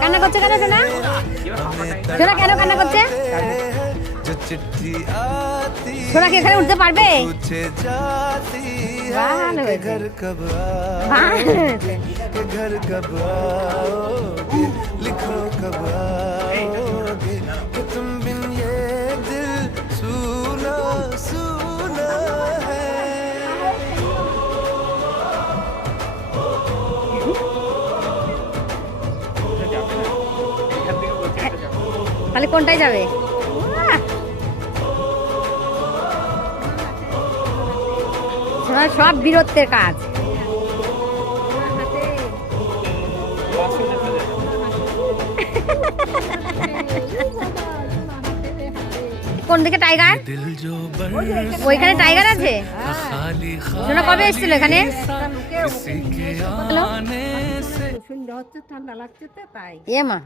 কান্না করছে কেন সোনা? সোনা কেন কান্না করছে? সোনা কি এখানে উঠতে পারবে? ভালো হয়েছে। ভালো হয়েছে। তাহলে কোনটায় যাবে? সব বীরত্বের কাজ। কোন দিকে টাইগার? ওইখানে টাইগার আছে। শোনা কবে এসেছিল এখানে? ঠান্ডা লাগছে তো তাই। এ মা